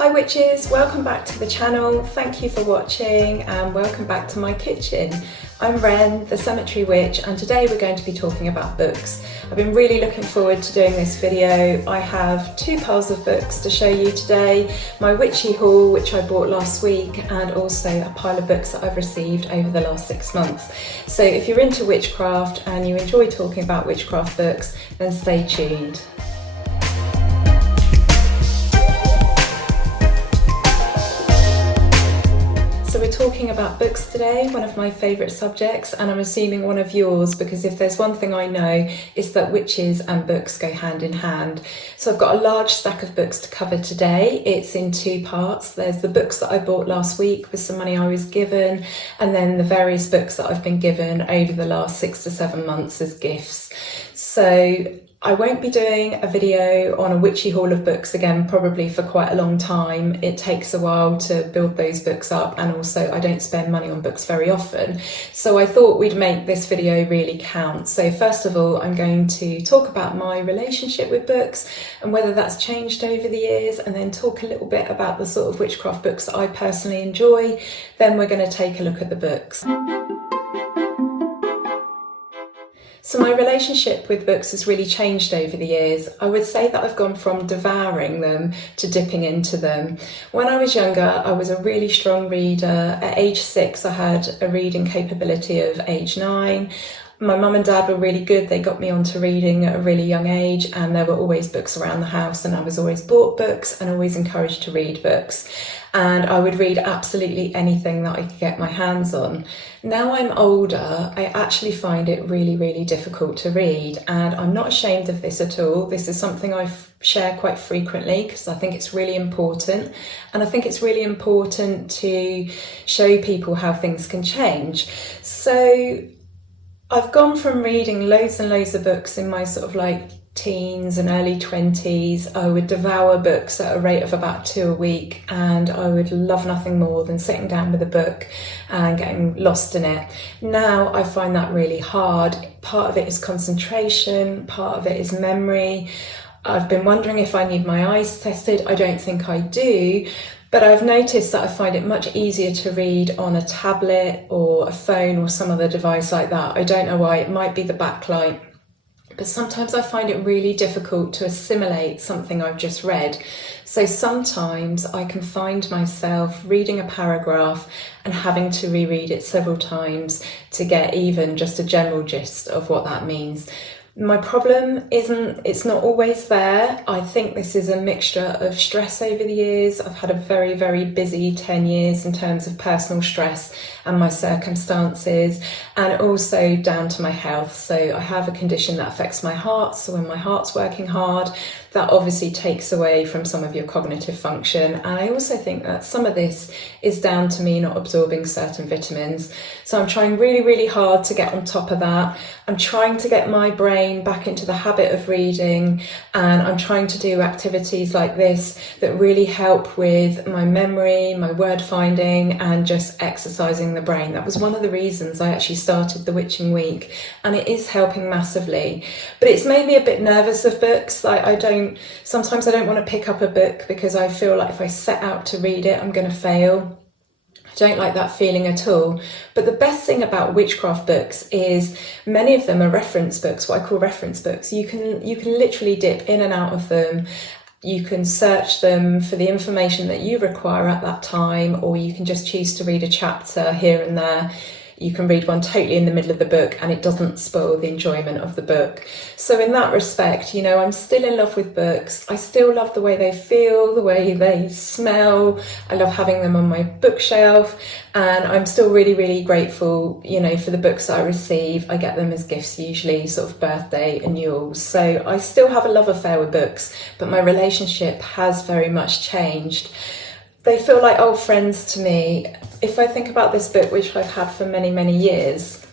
Hi witches, welcome back to the channel. Thank you for watching and welcome back to my kitchen. I'm Wren, the Cemetery Witch, and today we're going to be talking about books. I've been really looking forward to doing this video. I have two piles of books to show you today. My Witchy haul, which I bought last week, and also a pile of books that I've received over the last 6 months. So if you're into witchcraft and you enjoy talking about witchcraft books, then stay tuned. So we're talking about books today, one of my favourite subjects, and I'm assuming one of yours, because if there's one thing I know, it's that witches and books go hand in hand. So I've got a large stack of books to cover today. It's in two parts. There's the books that I bought last week with some money I was given, and then the various books that I've been given over the last 6 to 7 months as gifts. So I won't be doing a video on a witchy haul of books again, probably for quite a long time. It takes a while to build those books up, and also I don't spend money on books very often. So I thought we'd make this video really count. So first of all, I'm going to talk about my relationship with books and whether that's changed over the years, and then talk a little bit about the sort of witchcraft books that I personally enjoy. Then we're going to take a look at the books. So my relationship with books has really changed over the years. I would say that I've gone from devouring them to dipping into them. When I was younger, I was a really strong reader. At age 6, I had a reading capability of age 9. My mum and dad were really good. They got me onto reading at a really young age, and there were always books around the house, and I was always bought books and always encouraged to read books. And I would read absolutely anything that I could get my hands on. Now I'm older, I actually find it really, really difficult to read, and I'm not ashamed of this at all. This is something I share quite frequently because I think it's really important, and I think it's really important to show people how things can change. So I've gone from reading loads and loads of books in my sort of like teens and early 20s. I would devour books at a rate of about 2 a week, and I would love nothing more than sitting down with a book and getting lost in it. Now I find that really hard. Part of it is concentration, part of it is memory. I've been wondering if I need my eyes tested. I don't think I do. But I've noticed that I find it much easier to read on a tablet or a phone or some other device like that. I don't know why. It might be the backlight. But sometimes I find it really difficult to assimilate something I've just read. So sometimes I can find myself reading a paragraph and having to reread it several times to get even just a general gist of what that means. My problem it's not always there. I think this is a mixture of stress over the years. I've had a very, very busy 10 years in terms of personal stress and my circumstances, and also down to my health. So I have a condition that affects my heart. So when my heart's working hard, that obviously takes away from some of your cognitive function. And I also think that some of this is down to me not absorbing certain vitamins. So I'm trying really, really hard to get on top of that. I'm trying to get my brain back into the habit of reading, and I'm trying to do activities like this that really help with my memory, my word finding, and just exercising the brain. That was one of the reasons I actually started the Witching Week, and it is helping massively. But it's made me a bit nervous of books. Like sometimes I don't want to pick up a book because I feel like if I set out to read it, I'm going to fail. I don't like that feeling at all. But the best thing about witchcraft books is many of them are reference books, what I call reference books. You can literally dip in and out of them. You can search them for the information that you require at that time, or you can just choose to read a chapter here and there. You can read one totally in the middle of the book and it doesn't spoil the enjoyment of the book. So in that respect, you know, I'm still in love with books. I still love the way they feel, the way they smell. I love having them on my bookshelf, and I'm still really, really grateful, you know, for the books that I receive. I get them as gifts, usually sort of birthday and Yule. So I still have a love affair with books, but my relationship has very much changed. They feel like old friends to me. If I think about this book, which I've had for many, many years,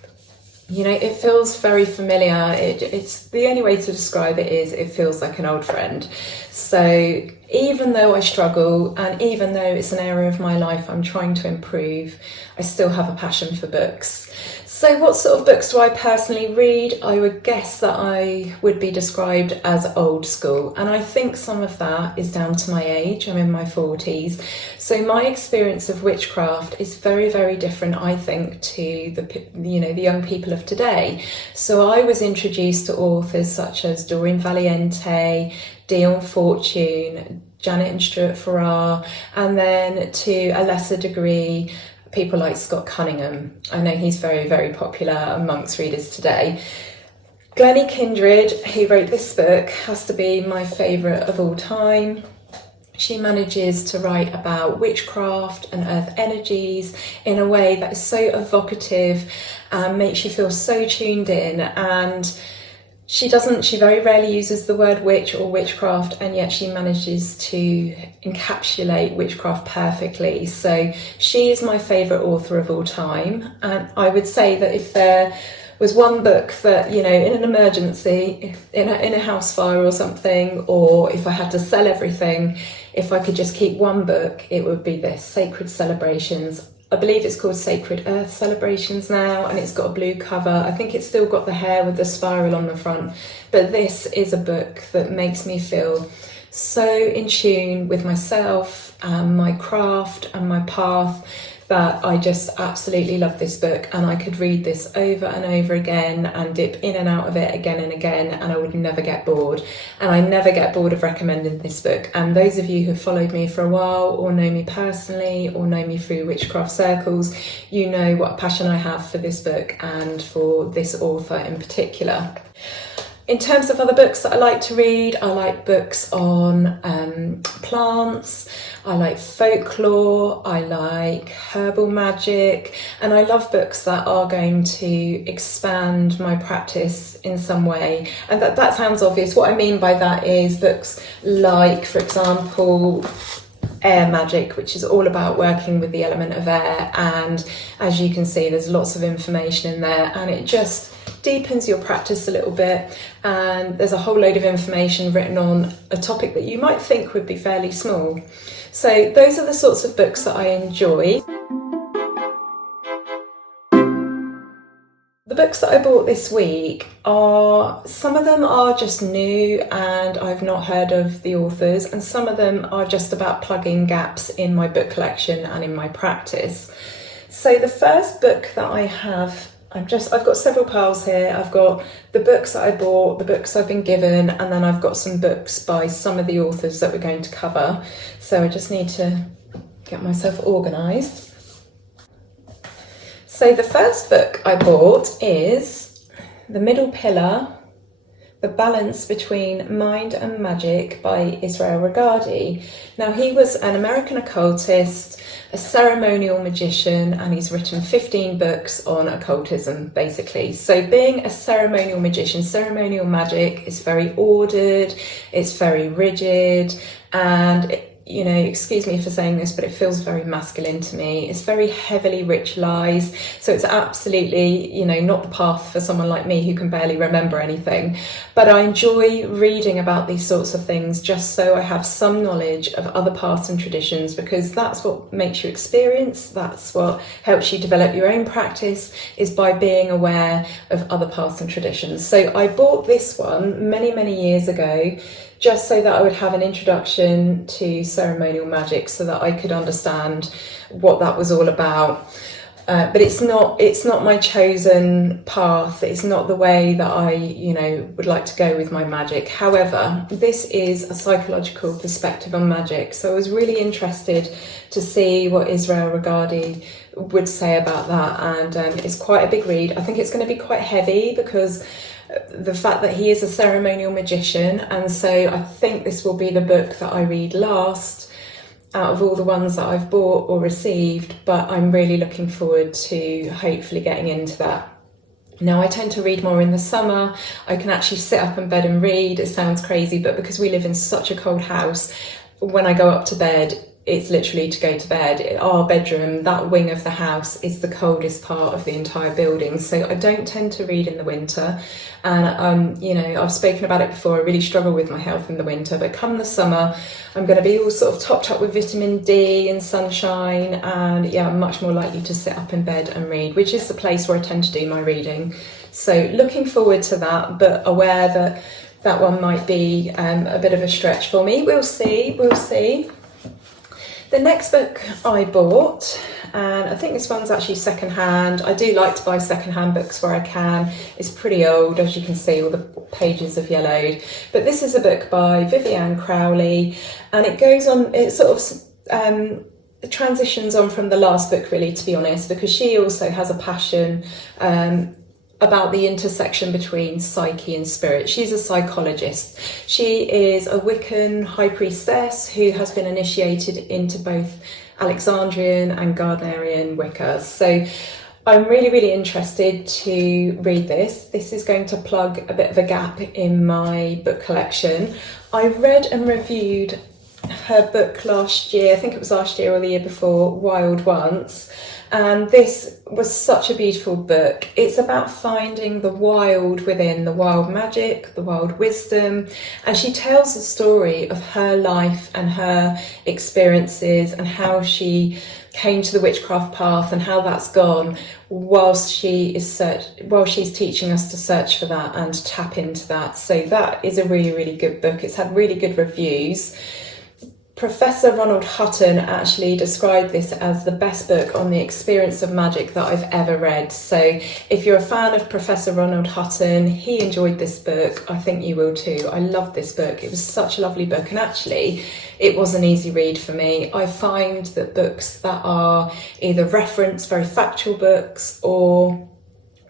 you know, it feels very familiar. It's the only way to describe it is it feels like an old friend. So even though I struggle and even though it's an area of my life I'm trying to improve, I still have a passion for books. So what sort of books do I personally read? I would guess that I would be described as old school, and I think some of that is down to my age. I'm in my 40s, so my experience of witchcraft is very, very different, I think, to the young people of today. So I was introduced to authors such as Doreen Valiente, Dion Fortune, Janet and Stuart Farrar, and then to a lesser degree people like Scott Cunningham. I know he's very, very popular amongst readers today. Glennie Kindred, who wrote this book, has to be my favourite of all time. She manages to write about witchcraft and earth energies in a way that is so evocative and makes you feel so tuned in. And she very rarely uses the word witch or witchcraft, and yet she manages to encapsulate witchcraft perfectly. So she is my favourite author of all time. And I would say that if there was one book that, in an emergency, in a house fire or something, or if I had to sell everything, if I could just keep one book, it would be this, Sacred Celebrations. I believe it's called Sacred Earth Celebrations now, and it's got a blue cover. I think it's still got the hair with the spiral on the front, but this is a book that makes me feel so in tune with myself and my craft and my path that I just absolutely love this book, and I could read this over and over again and dip in and out of it again and again, and I would never get bored. And I never get bored of recommending this book. And those of you who have followed me for a while, or know me personally, or know me through witchcraft circles, you know what passion I have for this book and for this author in particular. In terms of other books that I like to read, I like books on plants, I like folklore, I like herbal magic, and I love books that are going to expand my practice in some way. And that sounds obvious. What I mean by that is books like, for example, Air Magic, which is all about working with the element of air. And as you can see, there's lots of information in there, and it just deepens your practice a little bit, and there's a whole load of information written on a topic that you might think would be fairly small. So those are the sorts of books that I enjoy. The books that I bought this week some of them are just new and I've not heard of the authors, and some of them are just about plugging gaps in my book collection and in my practice. So the first book that I have, I've got several piles here. I've got the books that I bought, the books I've been given, and then I've got some books by some of the authors that we're going to cover. So I just need to get myself organised. So the first book I bought is The Middle Pillar, The Balance Between Mind and Magic by Israel Regardie. Now, he was an American occultist, a ceremonial magician, and he's written 15 books on occultism, basically. So being a ceremonial magician, ceremonial magic is very ordered, it's very rigid, and excuse me for saying this, but it feels very masculine to me. It's very heavily ritualized. So it's absolutely, not the path for someone like me who can barely remember anything. But I enjoy reading about these sorts of things just so I have some knowledge of other paths and traditions, because that's what makes you experience. That's what helps you develop your own practice, is by being aware of other paths and traditions. So I bought this one many, many years ago, just so that I would have an introduction to ceremonial magic, so that I could understand what that was all about. But it's not my chosen path. It's not the way that I, would like to go with my magic. However, this is a psychological perspective on magic. So I was really interested to see what Israel Regardie would say about that. And it's quite a big read. I think it's going to be quite heavy because the fact that he is a ceremonial magician, and so I think this will be the book that I read last out of all the ones that I've bought or received, but I'm really looking forward to hopefully getting into that. Now, I tend to read more in the summer. I can actually sit up in bed and read. It sounds crazy, but because we live in such a cold house, when I go up to bed, it's literally to go to bed. Our bedroom, that wing of the house, is the coldest part of the entire building. So I don't tend to read in the winter. And, you know, I've spoken about it before, I really struggle with my health in the winter. But come the summer, I'm going to be all sort of topped up with vitamin D and sunshine. And yeah, I'm much more likely to sit up in bed and read, which is the place where I tend to do my reading. So looking forward to that, but aware that that one might be a bit of a stretch for me. We'll see. The next book I bought, and I think this one's actually secondhand. I do like to buy secondhand books where I can. It's pretty old, as you can see, all the pages have yellowed. But this is a book by Vivienne Crowley, and it goes on, it sort of transitions on from the last book, really, to be honest, because she also has a passion about the intersection between psyche and spirit. She's a psychologist. She is a Wiccan high priestess who has been initiated into both Alexandrian and Gardnerian Wicca. So I'm really, really interested to read this. This is going to plug a bit of a gap in my book collection. I read and reviewed her book last year, I think it was last year or the year before, Wild Once. And this was such a beautiful book. It's about finding the wild within, the wild magic, the wild wisdom. And she tells the story of her life and her experiences and how she came to the witchcraft path and how that's gone whilst she's teaching us to search for that and tap into that. So that is a really, really good book. It's had really good reviews. Professor Ronald Hutton actually described this as the best book on the experience of magic that I've ever read. So if you're a fan of Professor Ronald Hutton, he enjoyed this book. I think you will too. I loved this book. It was such a lovely book. And actually, it was an easy read for me. I find that books that are either reference, very factual books, or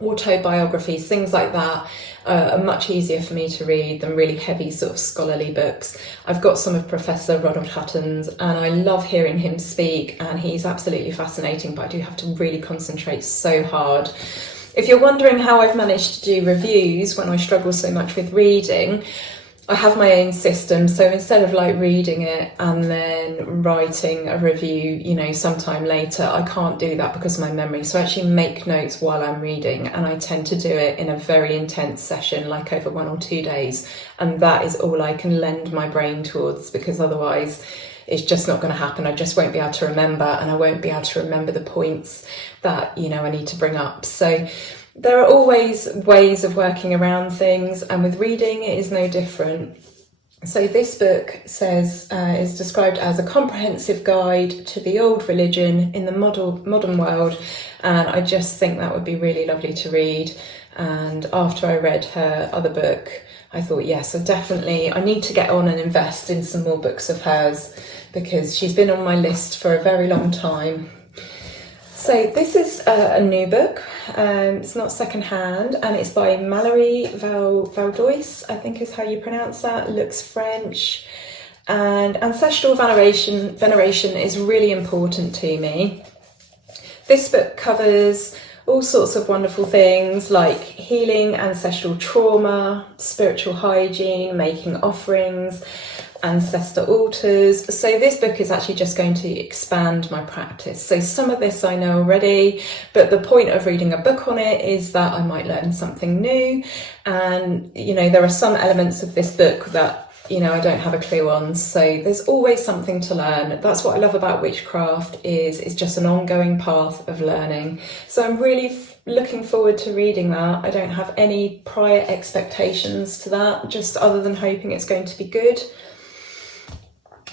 autobiographies, things like that, are much easier for me to read than really heavy sort of scholarly books. I've got some of Professor Ronald Hutton's and I love hearing him speak, and he's absolutely fascinating, but I do have to really concentrate so hard. If you're wondering how I've managed to do reviews when I struggle so much with reading, I have my own system. So instead of like reading it and then writing a review, you know, sometime later, I can't do that because of my memory. So I actually make notes while I'm reading, and I tend to do it in a very intense session, like over 1 or 2 days. And that is all I can lend my brain towards, because otherwise it's just not going to happen. I just won't be able to remember, and I won't be able to remember the points that, you know, I need to bring up. So there are always ways of working around things, and with reading it is no different. So this book is described as a comprehensive guide to the old religion in the modern world, and I just think that would be really lovely to read. And after I read her other book, I thought, yes, I need to get on and invest in some more books of hers, because she's been on my list for a very long time. So this is a new book. It's not secondhand, and it's by Mallory Valdois, I think is how you pronounce that. Looks French. And ancestral veneration is really important to me. This book covers all sorts of wonderful things like healing ancestral trauma, spiritual hygiene, making offerings, ancestor altars. So this book is actually just going to expand my practice. So some of this I know already, but the point of reading a book on it is that I might learn something new. And, you know, there are some elements of this book that, you know, I don't have a clue on. So there's always something to learn. That's what I love about witchcraft, is it's just an ongoing path of learning. So I'm really looking forward to reading that. I don't have any prior expectations to that, just other than hoping it's going to be good.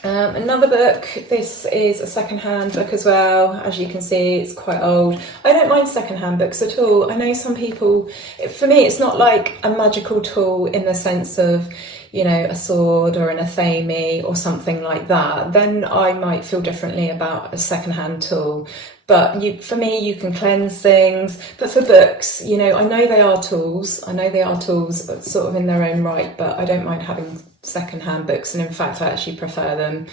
Another book, this is a secondhand book as well. As you can see, it's quite old. I don't mind secondhand books at all. I know some people, for me, it's not like a magical tool in the sense of, you know, a sword or an athame or something like that. Then I might feel differently about a secondhand tool. But for me, you can cleanse things. But for books, you know, I know they are tools, sort of in their own right, but I don't mind having secondhand books. And in fact, I actually prefer them.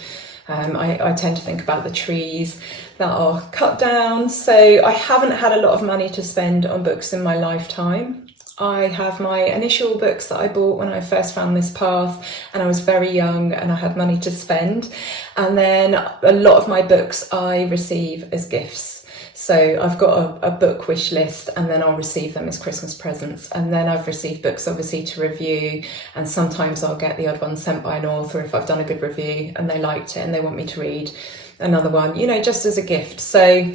I tend to think about the trees that are cut down. So I haven't had a lot of money to spend on books in my lifetime. I have my initial books that I bought when I first found this path, and I was very young and I had money to spend. And then a lot of my books I receive as gifts. So I've got a book wish list, and then I'll receive them as Christmas presents. And then I've received books obviously to review, and sometimes I'll get the odd one sent by an author if I've done a good review and they liked it and they want me to read another one, you know, just as a gift. So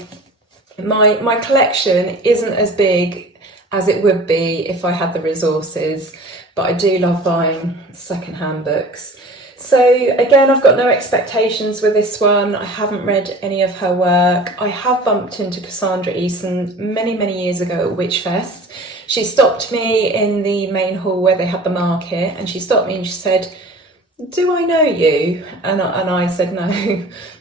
my collection isn't as big as it would be if I had the resources, but I do love buying secondhand books. So again, I've got no expectations with this one. I haven't read any of her work. I have bumped into Cassandra Eason many years ago at Witchfest. She stopped me in the main hall where they had the market, and she stopped me and she said, "Do I know you?" And I said no,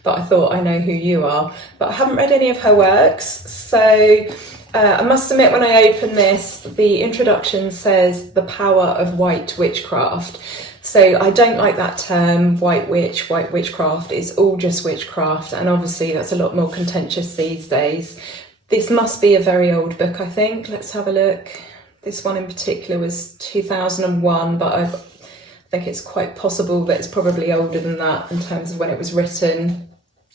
but I thought, I know who you are. But I haven't read any of her works. So I must admit, when I opened this, the introduction says the power of white witchcraft. So I don't like that term, white witch, white witchcraft. It's all just witchcraft, and obviously that's a lot more contentious these days. This must be a very old book, I think. Let's have a look. This one in particular was 2001, but I think it's quite possible that it's probably older than that in terms of when it was written.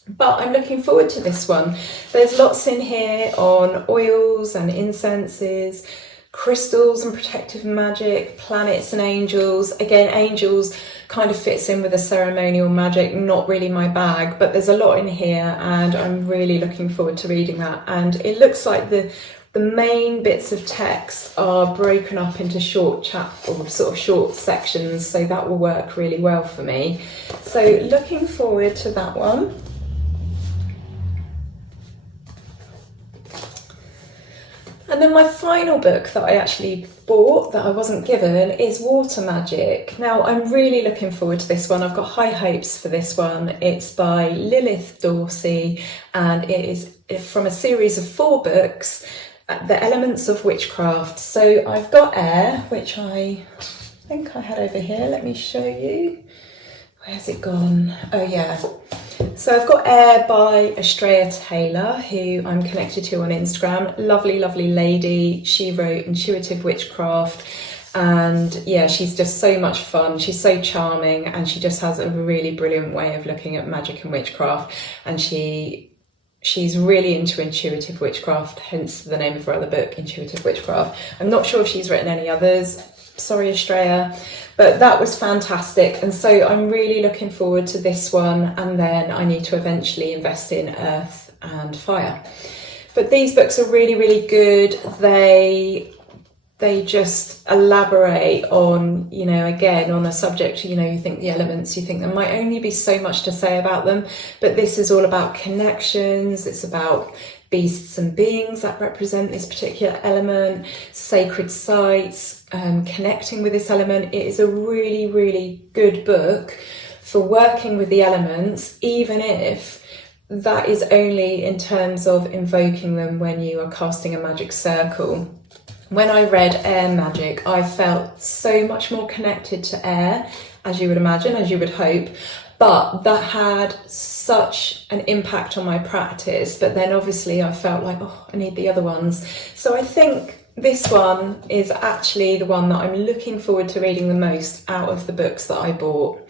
But I'm looking forward to this one. There's lots in here on oils and incenses, crystals and protective magic, planets and angels. Again, angels kind of fits in with the ceremonial magic, not really my bag, but there's a lot in here and I'm really looking forward to reading that. And it looks like the main bits of text are broken up into short short sections, so that will work really well for me. So looking forward to that one. And then my final book that I actually bought that I wasn't given is Water Magic. Now I'm really looking forward to this one. I've got high hopes for this one. It's by Lilith Dorsey and it is from a series of 4 books, The Elements of Witchcraft. So I've got air, which I think I had over here. Let me show you. Where's it gone? Oh yeah. So I've got Air by Estrella Taylor, who I'm connected to on Instagram. Lovely lady. She wrote Intuitive Witchcraft, and yeah, she's just so much fun. She's so charming, and she just has a really brilliant way of looking at magic and witchcraft, and she's really into intuitive witchcraft, hence the name of her other book, Intuitive Witchcraft. I'm not sure if she's written any others. Sorry, Estrella, but that was fantastic. And so I'm really looking forward to this one. And then I need to eventually invest in Earth and Fire. But these books are really good. They just elaborate on, you know, again, on a subject, you know, you think the elements, you think there might only be so much to say about them, but this is all about connections. It's about beasts and beings that represent this particular element, sacred sites, connecting with this element. It is a really good book for working with the elements, even if that is only in terms of invoking them when you are casting a magic circle. When I read Air Magic, I felt so much more connected to air, as you would imagine, as you would hope, but that had such an impact on my practice. But then obviously I felt like, oh, I need the other ones. So I think this one is actually the one that I'm looking forward to reading the most out of the books that I bought.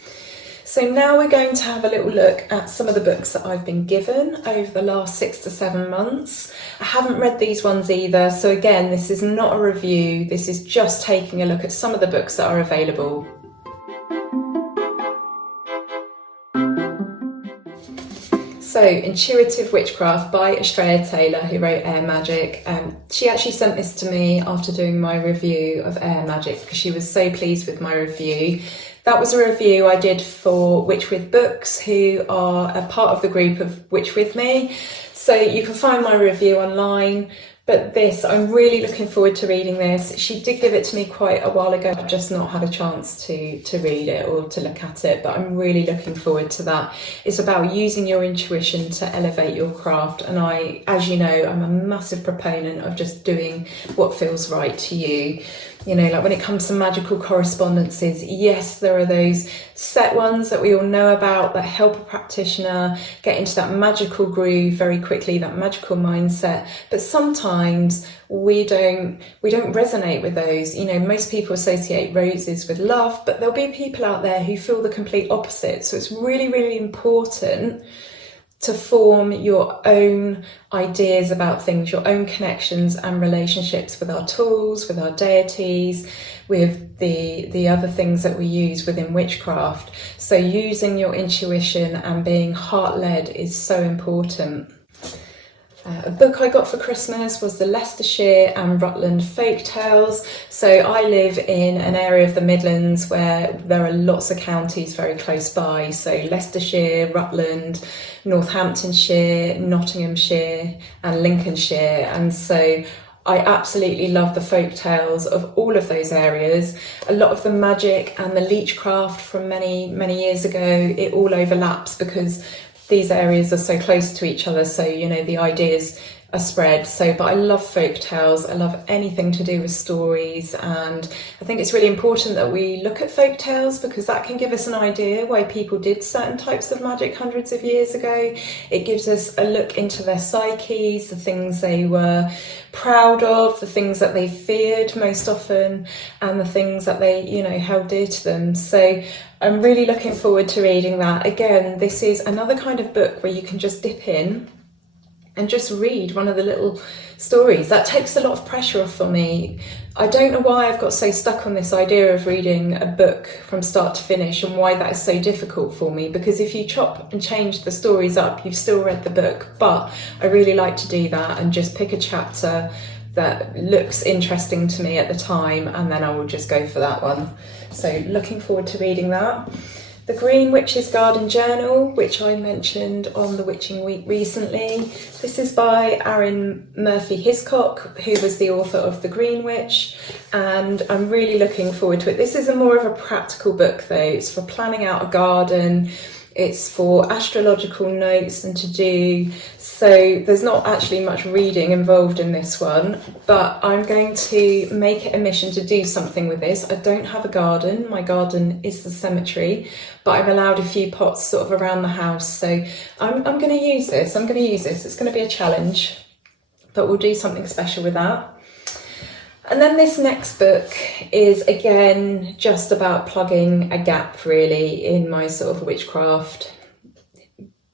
So now we're going to have a little look at some of the books that I've been given over the last 6 to 7 months. I haven't read these ones either. So again, this is not a review. This is just taking a look at some of the books that are available. So, Intuitive Witchcraft by Estrella Taylor, who wrote Air Magic. She actually sent this to me after doing my review of Air Magic because she was so pleased with my review. That was a review I did for Witch With Books, who are a part of the group of Witch With Me. So you can find my review online. But this, I'm really looking forward to reading this. She did give it to me quite a while ago. I've just not had a chance to read it or to look at it, but I'm really looking forward to that. It's about using your intuition to elevate your craft. And I, as you know, I'm a massive proponent of just doing what feels right to you. You know, like when it comes to magical correspondences, yes, there are those set ones that we all know about that help a practitioner get into that magical groove very quickly, that magical mindset. But sometimes sometimes we don't resonate with those. You know, most people associate roses with love, but there'll be people out there who feel the complete opposite. So it's really, really important to form your own ideas about things, your own connections and relationships with our tools, with our deities, with the other things that we use within witchcraft. So using your intuition and being heart-led is so important. A book I got for Christmas was the Leicestershire and Rutland Folk Tales. So I live in an area of the Midlands where there are lots of counties very close by. So Leicestershire, Rutland, Northamptonshire, Nottinghamshire and Lincolnshire. And so I absolutely love the folk tales of all of those areas. A lot of the magic and the leechcraft from many, many years ago, it all overlaps because these areas are so close to each other, so you know the ideas are spread. But I love folk tales. I love anything to do with stories, and I think it's really important that we look at folk tales because that can give us an idea why people did certain types of magic hundreds of years ago. It gives us a look into their psyches, the things they were proud of, the things that they feared most often, and the things that they, you know, held dear to them. So I'm really looking forward to reading that. Again, this is another kind of book where you can just dip in and just read one of the little stories. That takes a lot of pressure off for me. I don't know why I've got so stuck on this idea of reading a book from start to finish and why that is so difficult for me, because if you chop and change the stories up, you've still read the book. But I really like to do that and just pick a chapter that looks interesting to me at the time, and then I will just go for that one. So looking forward to reading that. The Green Witch's Garden Journal, which I mentioned on the Witching Week recently. This is by Aaron Murphy Hiscock, who was the author of The Green Witch, and I'm really looking forward to it. This is more of a practical book though. It's for planning out a garden. It's for astrological notes and to do, so there's not actually much reading involved in this one, but I'm going to make it a mission to do something with this. I don't have a garden, my garden is the cemetery, but I've allowed a few pots sort of around the house, so I'm going to use this, it's going to be a challenge, but we'll do something special with that. And then this next book is again just about plugging a gap really in my sort of witchcraft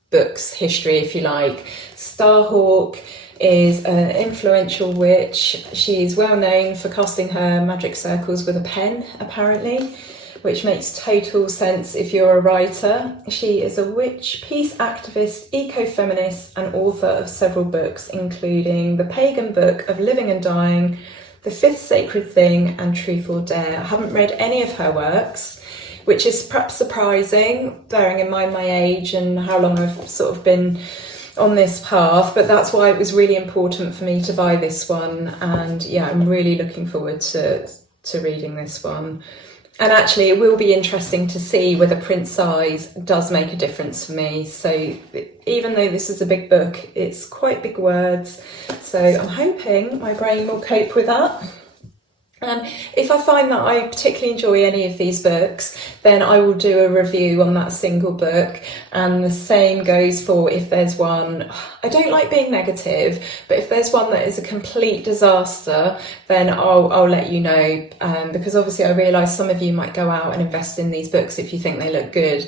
books history, if you like. Starhawk is an influential witch. She's well known for casting her magic circles with a pen, apparently, which makes total sense if you're a writer. She is a witch, peace activist, eco-feminist and author of several books, including The Pagan Book of Living and Dying, The Fifth Sacred Thing and Truth or Dare. I haven't read any of her works, which is perhaps surprising, bearing in mind my age and how long I've sort of been on this path, but that's why it was really important for me to buy this one. And yeah, I'm really looking forward to reading this one. And actually it will be interesting to see whether print size does make a difference for me. So even though this is a big book, it's quite big words. So I'm hoping my brain will cope with that. And if I find that I particularly enjoy any of these books, then I will do a review on that single book. And the same goes for if there's one, I don't like being negative, but if there's one that is a complete disaster, then I'll let you know. Because obviously I realise some of you might go out and invest in these books if you think they look good.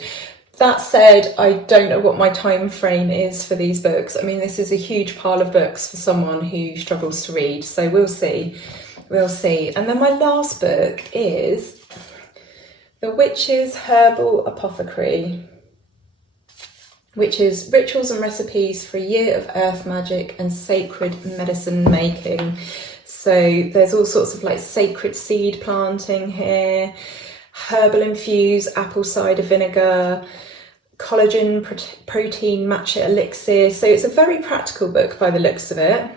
That said, I don't know what my time frame is for these books. I mean, this is a huge pile of books for someone who struggles to read. So we'll see. We'll see. And then my last book is The Witch's Herbal Apothecary, which is rituals and recipes for a year of earth magic and sacred medicine making. So there's all sorts of like sacred seed planting here, herbal infused apple cider vinegar, collagen protein matcha elixir. So it's a very practical book by the looks of it.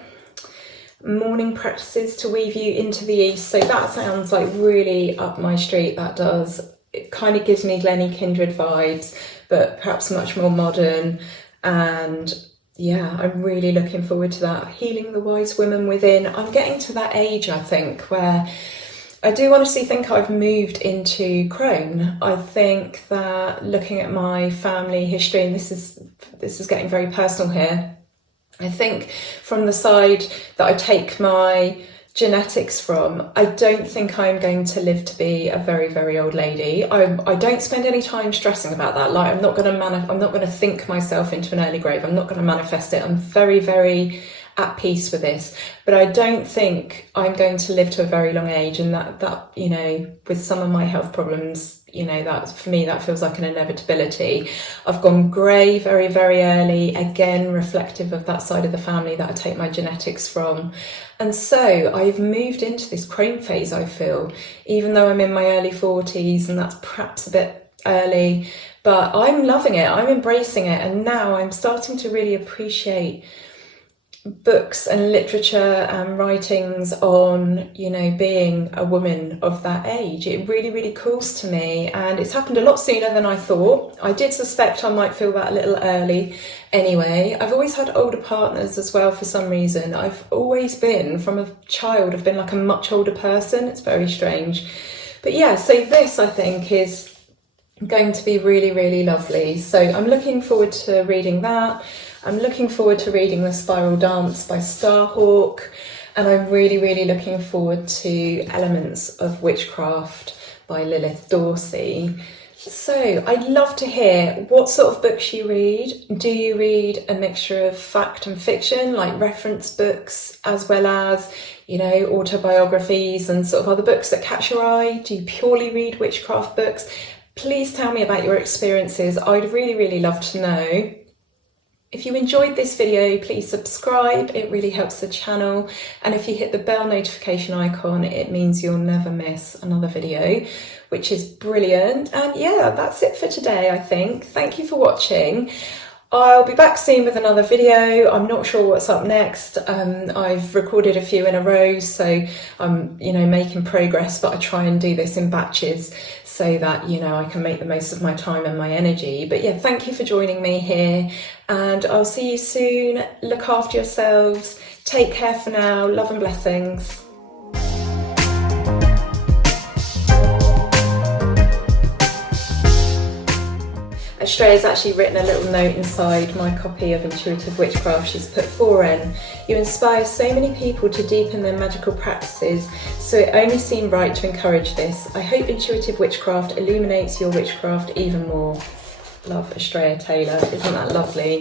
Morning practices to weave you into the east. So that sounds like really up my street, that does. It kind of gives me Glennie Kindred vibes, but perhaps much more modern. And yeah, I'm really looking forward to that. Healing the wise women within. I'm getting to that age, I think, where I do honestly think I've moved into crone. I think that looking at my family history, and this is getting very personal here, I think from the side that I take my genetics from, I don't think I'm going to live to be a very, very old lady. I don't spend any time stressing about that. Like, I'm not going to think myself into an early grave. I'm not going to manifest it. I'm very, very at peace with this, but I don't think I'm going to live to a very long age, and that you know, with some of my health problems, you know, that for me that feels like an inevitability. I've gone grey very, very early, again reflective of that side of the family that I take my genetics from. And so I've moved into this crone phase, I feel, even though I'm in my early 40s, and that's perhaps a bit early, but I'm loving it, I'm embracing it, and now I'm starting to really appreciate books and literature and writings on, you know, being a woman of that age. It really, really calls to me, and it's happened a lot sooner than I thought. I did suspect I might feel that a little early anyway. I've always had older partners as well for some reason. I've always been, from a child, I've been like a much older person. It's very strange. But yeah, so this I think is going to be really, really lovely. So I'm looking forward to reading that. I'm looking forward to reading The Spiral Dance by Starhawk, and I'm really, really looking forward to Elements of Witchcraft by Lilith Dorsey. So I'd love to hear what sort of books you read. Do you read a mixture of fact and fiction, like reference books, as well as, you know, autobiographies and sort of other books that catch your eye? Do you purely read witchcraft books? Please tell me about your experiences. I'd really, really love to know. If you enjoyed this video, please subscribe, it really helps the channel. And if you hit the bell notification icon, it means you'll never miss another video, which is brilliant. And yeah, that's it for today, I think. Thank you for watching. I'll be back soon with another video. I'm not sure what's up next. I've recorded a few in a row, so I'm, you know, making progress, but I try and do this in batches so that, you know, I can make the most of my time and my energy. But yeah, thank you for joining me here, and I'll see you soon. Look after yourselves. Take care for now. Love and blessings. Estrella's actually written a little note inside my copy of Intuitive Witchcraft. She's put 4N. You inspire so many people to deepen their magical practices, so it only seemed right to encourage this. I hope Intuitive Witchcraft illuminates your witchcraft even more. Love, Estrella Taylor. Isn't that lovely?